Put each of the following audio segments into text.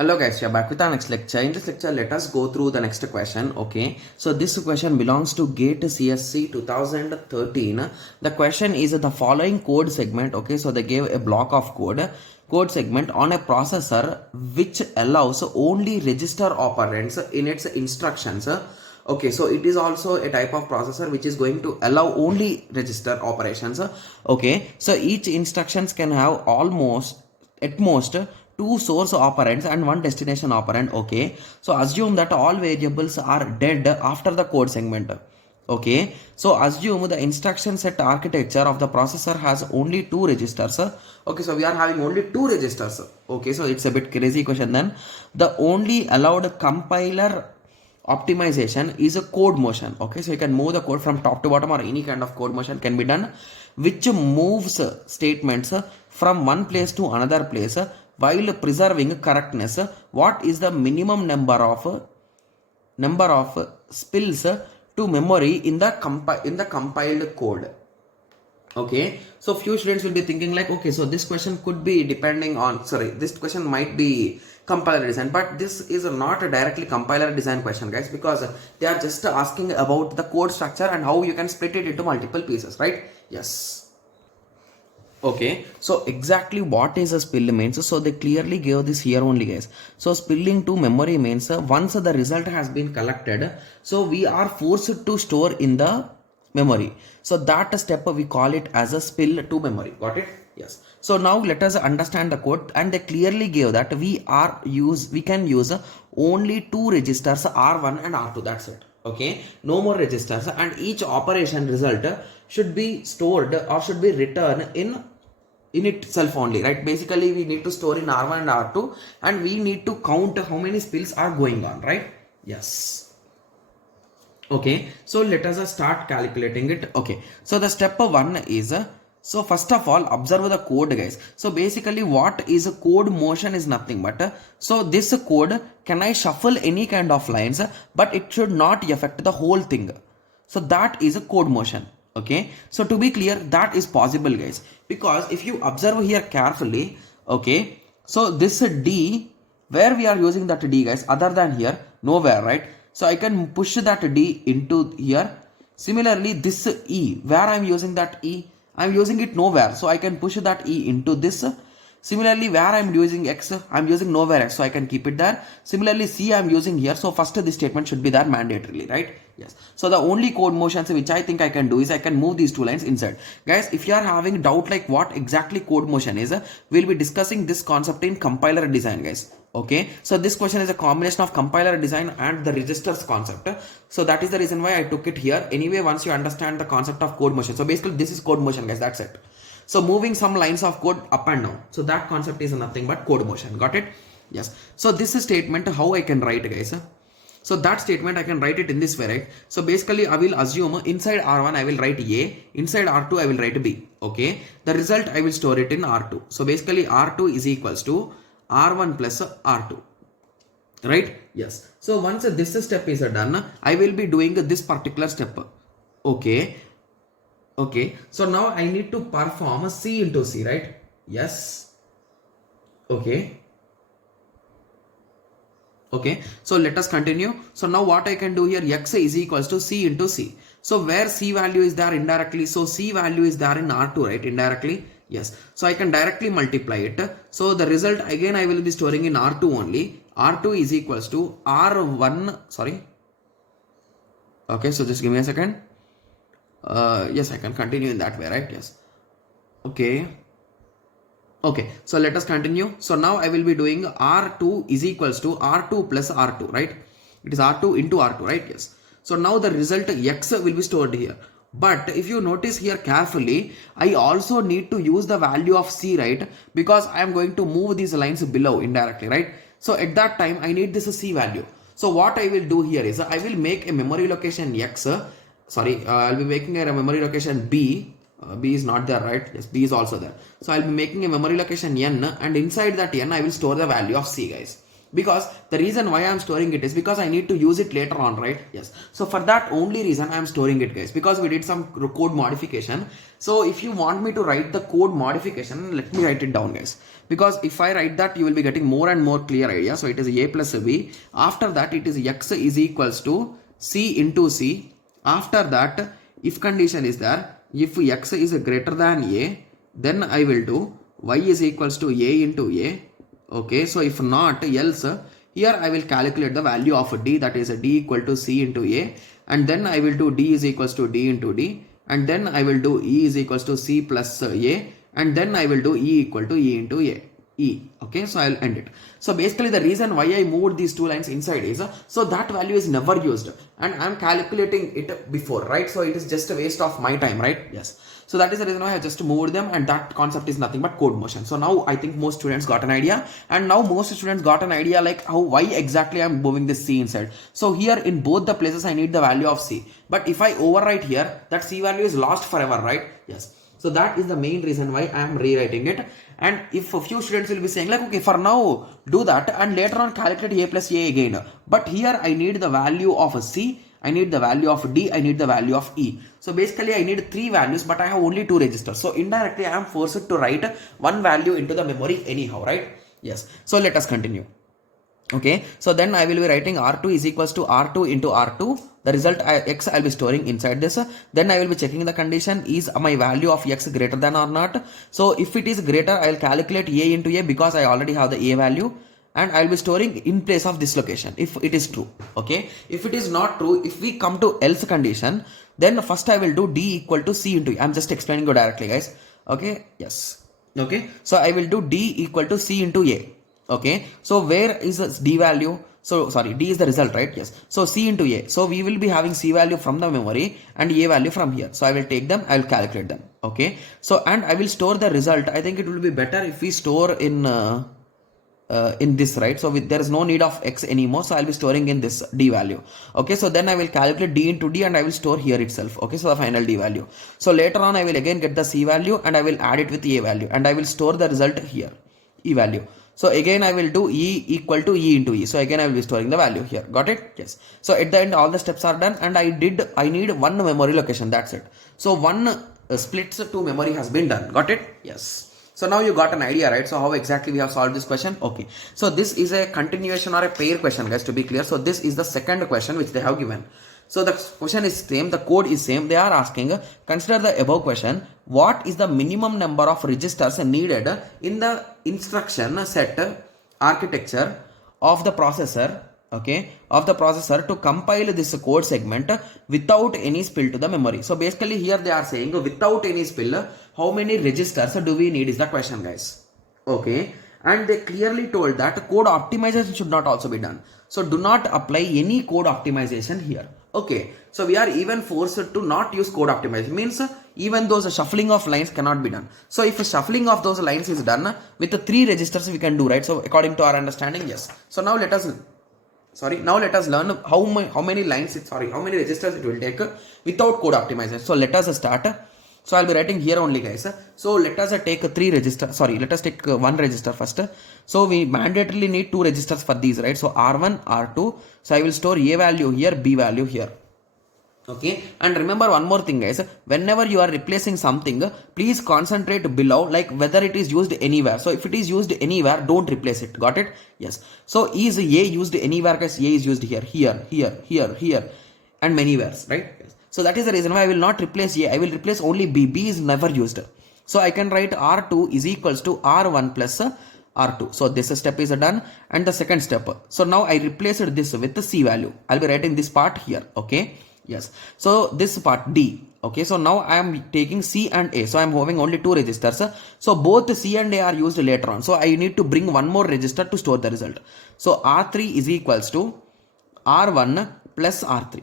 Hello guys, we are back with our next lecture. In this lecture, let us go through the next question. Okay, so this question belongs to GATE CSC 2013. The question is the following code segment. Okay, so they gave a block of code segment on a processor which allows only register operands in its instructions. Okay, so it is also a type of processor which is going to allow only register operations. Okay, so each instructions can have at most two source operands and one destination operand. Okay, so assume that all variables are dead after the code segment. Okay, so assume the instruction set architecture of the processor has only two registers. Okay, so we are having only two registers. Okay, so it's a bit crazy question. Then the only allowed compiler optimization is a code motion. Okay, so you can move the code from top to bottom, or any kind of code motion can be done which moves statements from one place to another place while preserving correctness. What is the minimum number of spills to memory in the compiled code? Okay, so few students will be thinking like, okay, so this question could be depending on, this question might be compiler design, but this is not a directly compiler design question, guys, because they are just asking about the code structure and how you can split it into multiple pieces, right? Yes. Okay, so exactly what is a spill means, so they clearly gave this here only, guys. So spilling to memory means once the result has been collected, so we are forced to store in the memory. So that step we call it as a spill to memory. Got it? Yes. So now let us understand the code, and they clearly gave that we can use only two registers, R1 and R2. That's it. Okay, no more registers, and each operation result should be stored or should be written in itself only, right? Basically we need to store in R1 and R2, and we need to count how many spills are going on, right? Yes. Okay, so let us start calculating it. Okay, so the step one is, so first of all observe the code, guys. So basically what is a code motion is nothing but, so this code, can I shuffle any kind of lines, but it should not affect the whole thing. So that is a code motion. Okay, so to be clear, that is possible, guys, because if you observe here carefully, okay, so this D, where we are using that D, guys, other than here, nowhere, right? So I can push that D into here. Similarly, this E, where I am using that E, I am using it nowhere, so I can push that E into this. Similarly, where I am using X, I am using nowhere X, so I can keep it there. Similarly, C I am using here, so first this statement should be there mandatorily, right? Yes. So the only code motions which I think I can do is I can move these two lines inside. Guys, if you are having doubt like what exactly code motion is, we'll be discussing this concept in compiler design, guys. Okay, so this question is a combination of compiler design and the registers concept. So that is the reason why I took it here. Anyway, once you understand the concept of code motion, so basically this is code motion, guys, that's it. So moving some lines of code up and down, so that concept is nothing but code motion. Got it? Yes. So this is statement how I can write, guys. So that statement I can write it in this way, right? So basically I will assume inside R1 I will write A, inside R2 I will write B. Okay, the result I will store it in R2. So basically R2 is equals to R1 plus R2, right? Yes. So once this step is done, I will be doing this particular step. Okay, okay, so now I need to perform C into C, right? Yes. Okay, okay, so let us continue. So now what I can do here, X is equals to C into C. So where C value is there indirectly, so C value is there in R2, right? Indirectly. Yes, so I can directly multiply it. So the result again I will be storing in R2 only. R2 is equals to R1, sorry. Okay, so just give me a second. Yes, I can continue in that way, right? Yes. Okay. Okay, so let us continue. So now I will be doing R2 is equals to R2 plus R2, right? It is R2 into R2, right? Yes. So now the result X will be stored here. But if you notice here carefully, I also need to use the value of C, right? Because I am going to move these lines below indirectly, right? So at that time, I need this C value. So what I will do here is I will make a memory location X. I'll be making a memory location B. B is not there, right? Yes, B is also there. So I'll be making a memory location N, and inside that N, I will store the value of C, guys. because the reason why I am storing it is because I need to use it later on, right? Yes. So for that only reason I am storing it, guys, because we did some code modification. So if you want me to write the code modification, let me write it down, guys, because if I write that, you will be getting more and more clear idea. So it is a plus b. After that, it is x is equals to c into c. After that, if condition is there, if x is greater than a, then I will do y is equals to a into a. Okay, so if not, else, here I will calculate the value of d, that is d equal to c into a, and then I will do d is equals to d into d, and then I will do e is equals to c plus a, and then I will do e equal to e into a. Okay, so I'll end it. So basically the reason why I moved these two lines inside is so that value is never used and I'm calculating it before, right? So it is just a waste of my time, right? Yes. So that is the reason why I just moved them, and that concept is nothing but code motion. So now I think most students got an idea, and now most students got an idea like why exactly I'm moving this c inside. So here in both the places I need the value of c, but if I overwrite here, that c value is lost forever, right? Yes. So that is the main reason why I am rewriting it. And if a few students will be saying like, okay, for now do that and later on calculate a plus a again. But here I need the value of a c, I need the value of d, I need the value of e. So basically I need 3 values, but I have only 2 registers. So indirectly I am forced to write one value into the memory anyhow, right? Yes. So let us continue. Okay, so then I will be writing R2 is equals to R2 into R2. The result x I will be storing inside this. Then I will be checking the condition, is my value of x greater than or not. So if it is greater, I will calculate a into a because I already have the a value, and I will be storing in place of this location if it is true. Okay, if it is not true, if we come to else condition, then first I will do d equal to c into a. I'm just explaining you directly, guys. Okay, yes. Okay, so I will do d equal to c into a. Okay, so where is the d value? So sorry, d is the result, right? Yes. So c into a. So we will be having c value from the memory and a value from here. So I will take them, I will calculate them. Okay, so and I will store the result. I think it will be better if we store in this, right? So there is no need of x anymore, so I'll be storing in this d value. Okay, so then I will calculate d into d and I will store here itself. Okay, so the final d value. So later on I will again get the c value and I will add it with a value and I will store the result here, e value. So again I will do e equal to e into e. So again I will be storing the value here. Got it? Yes. So at the end all the steps are done, and I need one memory location. That's it. So one splits to memory has been done. Got it? Yes. So now you got an idea, right? So how exactly we have solved this question? Okay. So this is a continuation or a pair question, guys, to be clear. So this is the second question which they have given. So the question is same, the code is same. They are asking, consider the above question. What is the minimum number of registers needed in the instruction set architecture of the processor, okay, of the processor to compile this code segment without any spill to the memory? So basically here they are saying without any spill, how many registers do we need is the question, guys. Okay. And they clearly told that code optimization should not also be done. So do not apply any code optimization here. Okay, so we are even forced to not use code optimization, means even those shuffling of lines cannot be done. So if a shuffling of those lines is done with the 3 registers we can do, right? So according to our understanding, yes. So now let us learn how many registers it will take without code optimization. So let us start. So I'll be writing here only, guys. So let us take 3 registers. Sorry, let us take 1 register first. So we mandatorily need 2 registers for these, right? So R1, R2. So I will store A value here, B value here. Okay, and remember one more thing, guys. Whenever you are replacing something, please concentrate below, like whether it is used anywhere. So if it is used anywhere, don't replace it. Got it? Yes. So is A used anywhere, guys? A is used here, and many wheres, right? Yes. So that is the reason why I will not replace A. I will replace only B. B is never used. So I can write R2 is equals to R1 plus R2. So this step is done, and the second step. So now I replaced this with the C value. I'll be writing this part here. Okay. Yes. So this part D. Okay. So now I am taking C and A. So I am having only 2 registers. So both C and A are used later on. So I need to bring one more register to store the result. So R3 is equals to R1 plus R3.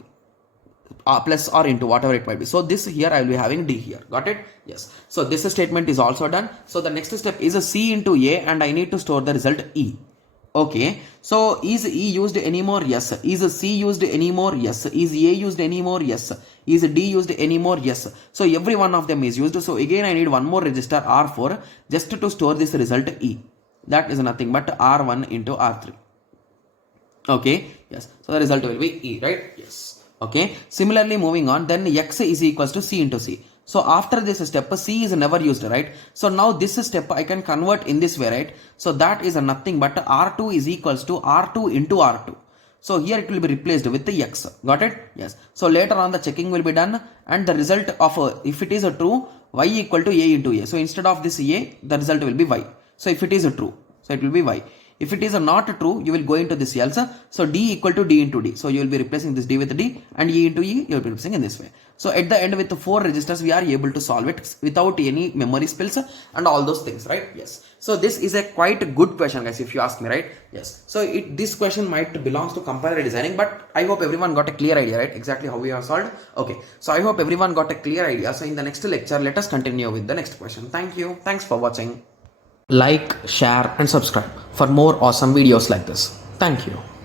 Plus or into whatever it might be. So this here I will be having D here. Got it? Yes. So this statement is also done. So the next step is a C into A, and I need to store the result E. Okay. So is E used anymore? Yes. Is C used anymore? Yes. Is A used anymore? Yes. Is D used anymore? Yes. So every one of them is used. So again I need one more register R4 just to store this result E. That is nothing but R1 into R3. Okay, yes, so the result will be E, right? Yes. Okay, similarly moving on, then x is equals to c into c. So after this step, c is never used, right? So now this step I can convert in this way, right? So that is nothing but r2 is equals to r2 into r2. So here it will be replaced with the x. Got it? Yes. So later on the checking will be done, and the result of if it is a true, y equal to a into a. So instead of this a, the result will be y. So if it is a true, so it will be y. If it is not true, you will go into this else. So d equal to d into d. So you will be replacing this d with d, and e into e you will be replacing in this way. So at the end with the 4 registers, we are able to solve it without any memory spills and all those things, right? Yes. So this is a quite good question, guys, if you ask me, right? Yes. So this question might belongs to compiler designing, but I hope everyone got a clear idea, right? Exactly how we have solved. Okay. So I hope everyone got a clear idea. So in the next lecture, let us continue with the next question. Thank you. Thanks for watching. Like, share and subscribe for more awesome videos like this. Thank you.